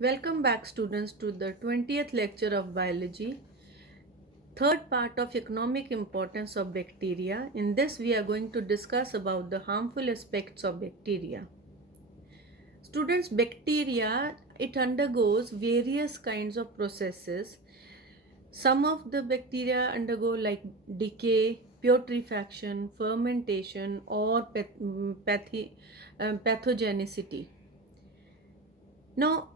Welcome back, students, to the 20th lecture of biology, third part of economic importance of bacteria. In this, we are going to discuss about the harmful aspects of bacteria. Students, bacteria, it undergoes various kinds of processes. Some of the bacteria undergo like decay, putrefaction, fermentation, or pathogenicity. Now,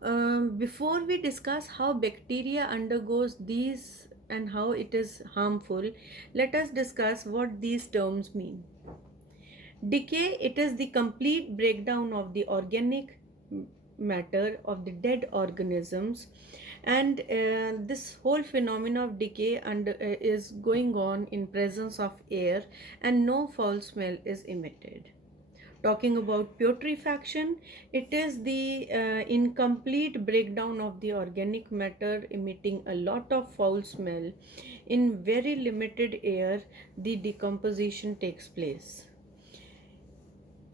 before we discuss how bacteria undergoes these and how it is harmful, let us discuss what these terms mean. Decay, it is the complete breakdown of the organic matter of the dead organisms, and this whole phenomena of decay is going on in presence of air, and no foul smell is emitted. Talking about putrefaction, it is the incomplete breakdown of the organic matter emitting a lot of foul smell. In very limited air, the decomposition takes place.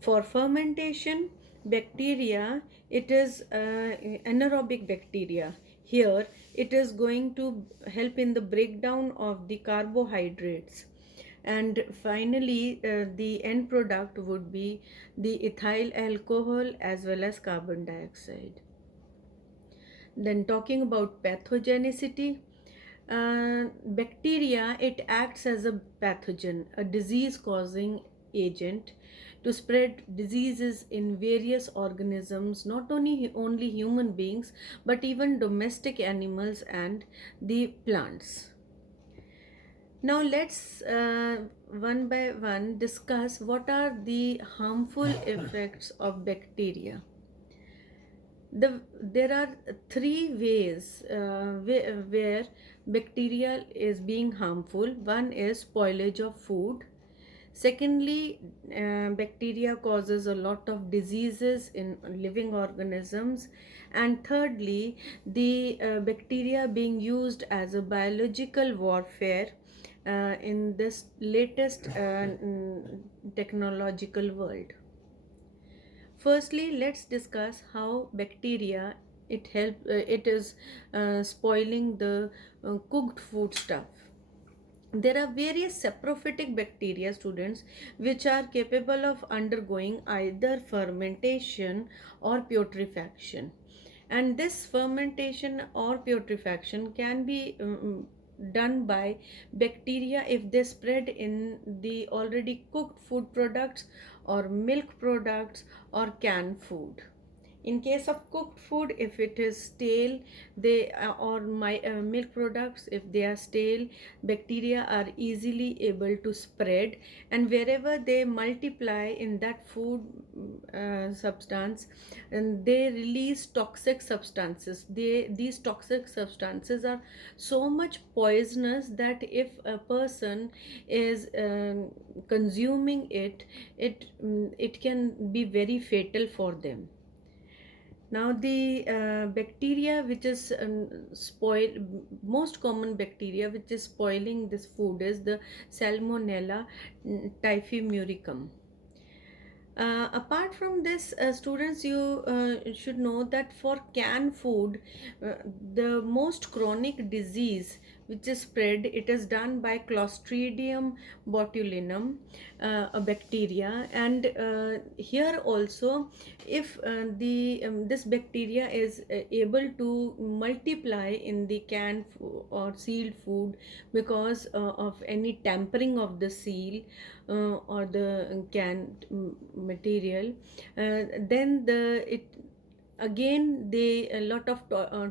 For fermentation, bacteria, it is anaerobic bacteria. Here, it is going to help in the breakdown of the carbohydrates. And finally, the end product would be the ethyl alcohol as well as carbon dioxide. Then talking about pathogenicity, bacteria, it acts as a pathogen, a disease causing agent to spread diseases in various organisms, not only human beings but even domestic animals and the plants. Now let's one by one discuss what are the harmful effects of bacteria. There are three ways where bacteria is being harmful. One is spoilage of food. Secondly, bacteria causes a lot of diseases in living organisms. And thirdly, the bacteria being used as a biological warfare in this latest technological world. Firstly, let's discuss how bacteria it is spoiling the cooked food stuff. There are various saprophytic bacteria, students, which are capable of undergoing either fermentation or putrefaction. And this fermentation or putrefaction can be done by bacteria if they spread in the already cooked food products or milk products or canned food. In case of cooked food, if it is stale, they or my milk products, if they are stale, bacteria are easily able to spread, and wherever they multiply in that food substance, and they release toxic substances. These toxic substances are so much poisonous that if a person is consuming it, it can be very fatal for them. Now, the bacteria which is most common bacteria which is spoiling this food is the Salmonella typhimuricum. Apart from this, students, you should know that for canned food, the most chronic disease which is spread, it is done by Clostridium botulinum, a bacteria. And here also, if the this bacteria is able to multiply in the canned or sealed food because of any tampering of the seal or the canned material, then it again a lot of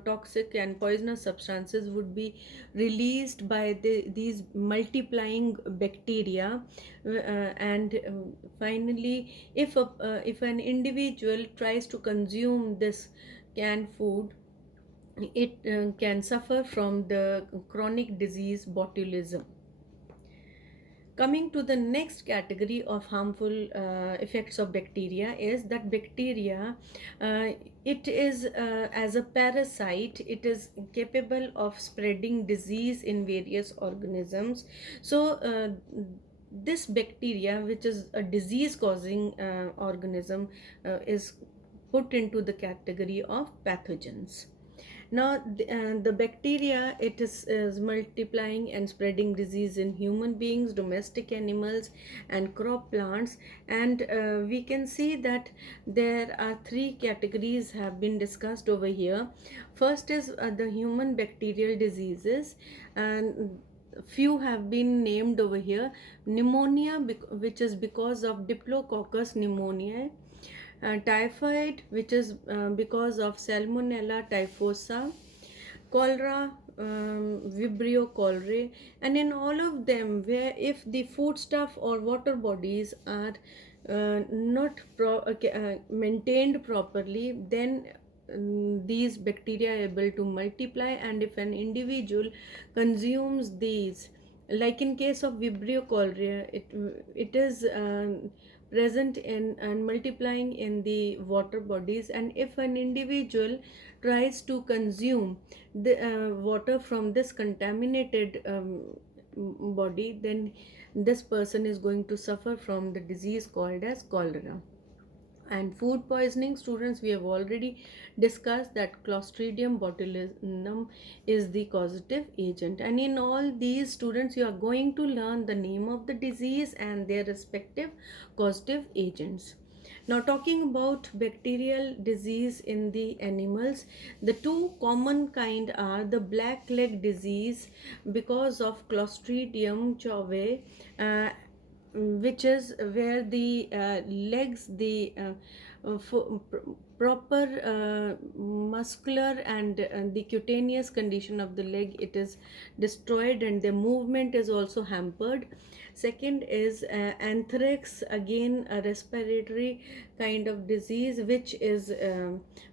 toxic and poisonous substances would be released by these multiplying bacteria, and finally, if an individual tries to consume this canned food, it can suffer from the chronic disease botulism. Coming to the next category of harmful effects of bacteria is that bacteria, it is as a parasite, it is capable of spreading disease in various organisms. So this bacteria, which is a disease causing organism, is put into the category of pathogens. Now, the bacteria, it is multiplying and spreading disease in human beings, domestic animals, and crop plants. And we can see that there are three categories have been discussed over here. First is the human bacterial diseases, and few have been named over here. Pneumonia, which is because of Diplococcus pneumoniae, typhoid, which is because of Salmonella typhosa, cholera, Vibrio cholerae, and in all of them, where if the foodstuff or water bodies are not maintained properly, then these bacteria are able to multiply, and if an individual consumes these, like in case of Vibrio cholerae, it is present in and multiplying in the water bodies, and if an individual tries to consume the water from this contaminated body, then this person is going to suffer from the disease called as cholera. And food poisoning, students, we have already discussed that Clostridium botulinum is the causative agent, and in all these, students, you are going to learn the name of the disease and their respective causative agents. Now, talking about bacterial disease in the animals, the two common kind are the black leg disease because of Clostridium chauve, which is where the legs, the proper muscular and the cutaneous condition of the leg, it is destroyed and the movement is also hampered. Second is anthrax, again a respiratory kind of disease, which is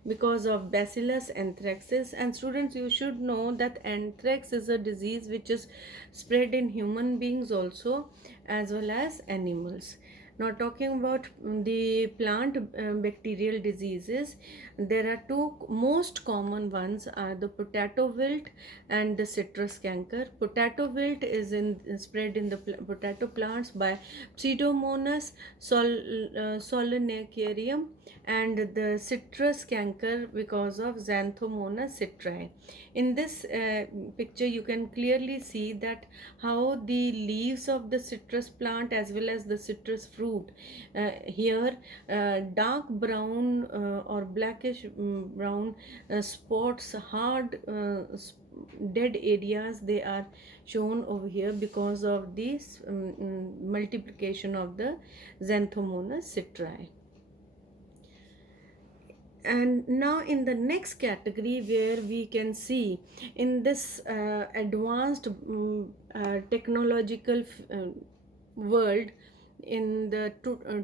because of Bacillus anthracis. And students, you should know that anthrax is a disease which is spread in human beings also, as well as animals. Now, talking about the plant bacterial diseases, there are two most common ones are the potato wilt and the citrus canker. Potato wilt is spread in the potato plants by Pseudomonas solanacearum, and the citrus canker because of Xanthomonas citri. In this picture, you can clearly see that how the leaves of the citrus plant as well as the citrus fruit, here dark brown or blackish brown spots, hard dead areas, they are shown over here because of this multiplication of the Xanthomonas citri. And now in the next category, where we can see in this advanced technological world, in the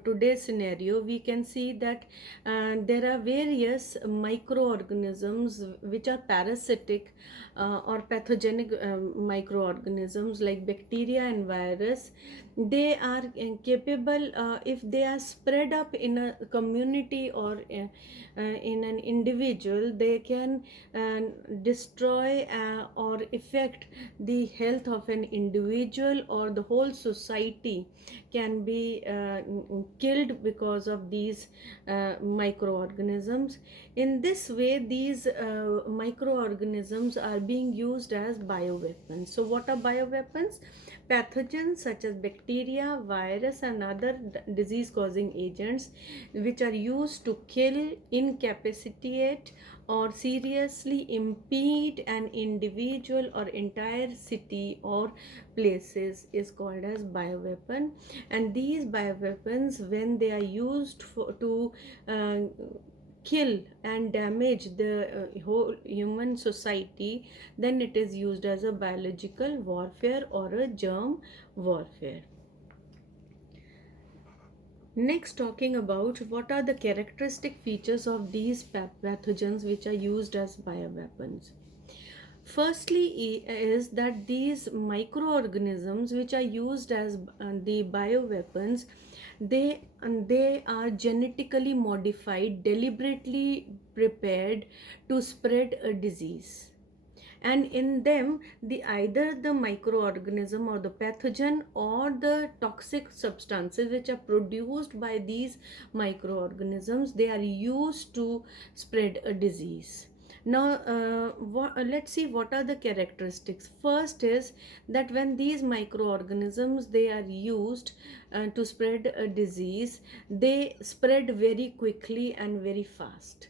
today's scenario, we can see that there are various microorganisms which are parasitic or pathogenic microorganisms like bacteria and virus. They are capable, if they are spread up in a community or in an individual, they can destroy or affect the health of an individual, or the whole society can be killed because of these microorganisms. In this way, these microorganisms are being used as bioweapons. So what are bioweapons? Pathogens such as bacteria, virus, and other disease causing agents which are used to kill, incapacitate, or seriously impede an individual or entire city or places is called as bioweapon. And these bioweapons, when they are used to kill and damage the whole human society, then it is used as a biological warfare or a germ warfare. Next, talking about what are the characteristic features of these pathogens which are used as bioweapons. Firstly is that these microorganisms which are used as the bioweapons, they are genetically modified, deliberately prepared to spread a disease. and in them the either the microorganism or the pathogen or the toxic substances which are produced by these microorganisms, they are used to spread a disease. Now let's see what are the characteristics. First is that when these microorganisms they are used to spread a disease, they spread very quickly and very fast.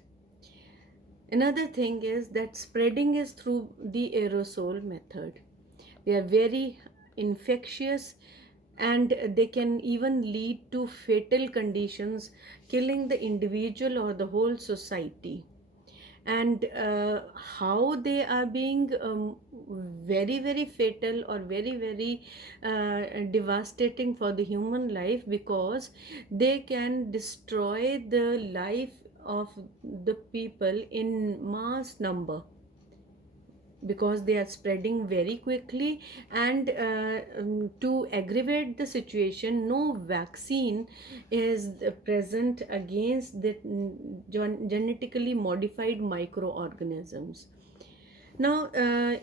Another thing is that spreading is through the aerosol method. They are very infectious and they can even lead to fatal conditions, killing the individual or the whole society. And how they are being very very fatal or very very devastating for the human life, because they can destroy the life of the people in mass number, because they are spreading very quickly. And to aggravate the situation, no vaccine is present against the genetically modified microorganisms. Now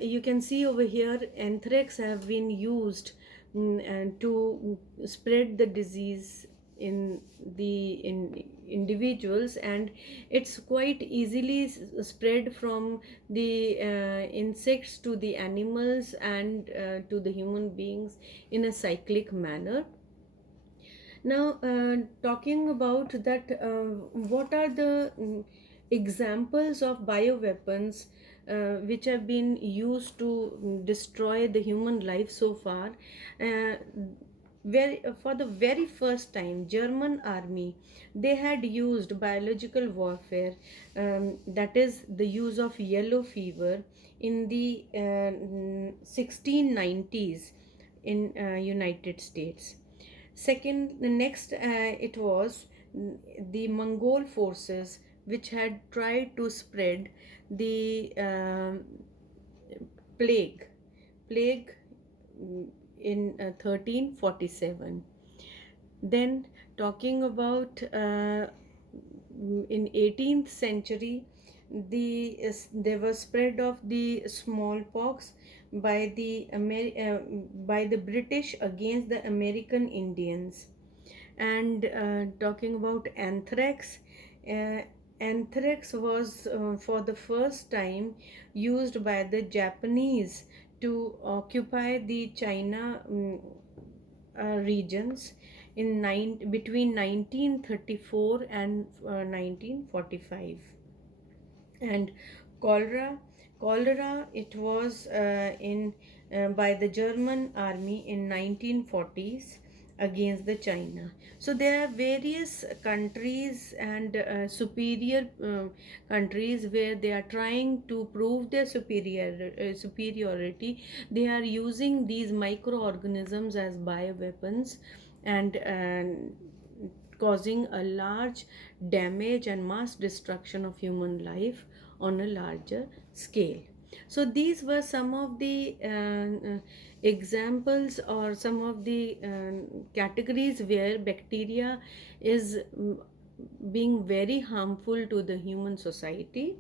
you can see over here anthrax have been used and to spread the disease in in individuals, and it's quite easily spread from the insects to the animals and to the human beings in a cyclic manner. Now, talking about that, what are the examples of bioweapons which have been used to destroy the human life so far? Uh, for the very first time, German army, they had used biological warfare, that is the use of yellow fever in the 1690s in United States. Second, the next, it was the Mongol forces which had tried to spread the plague, plague in 1347. Then, talking about in 18th century, there was spread of the smallpox by by the British against the American Indians. And talking about anthrax, uh, anthrax was for the first time used by the Japanese to occupy the China regions in between 1934 and 1945. And cholera, cholera it was in by the German army in 1940s against the China. So there are various countries and superior countries where they are trying to prove their superiority. They are using these microorganisms as bioweapons, and causing a large damage and mass destruction of human life on a larger scale. So these were some of the examples or some of the categories where bacteria is being very harmful to the human society.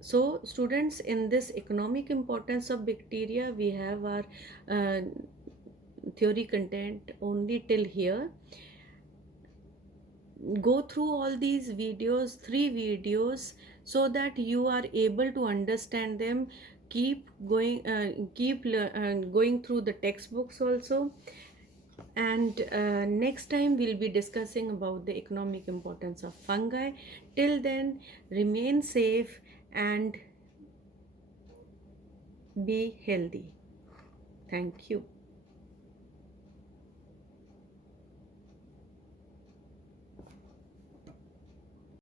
So students, in this economic importance of bacteria, we have our uh, theory content only till here. Go through all these videos, three videos, so that you are able to understand them. Keep going, going through the textbooks also. And next time we'll be discussing about the economic importance of fungi. Till then, remain safe and be healthy. Thank you.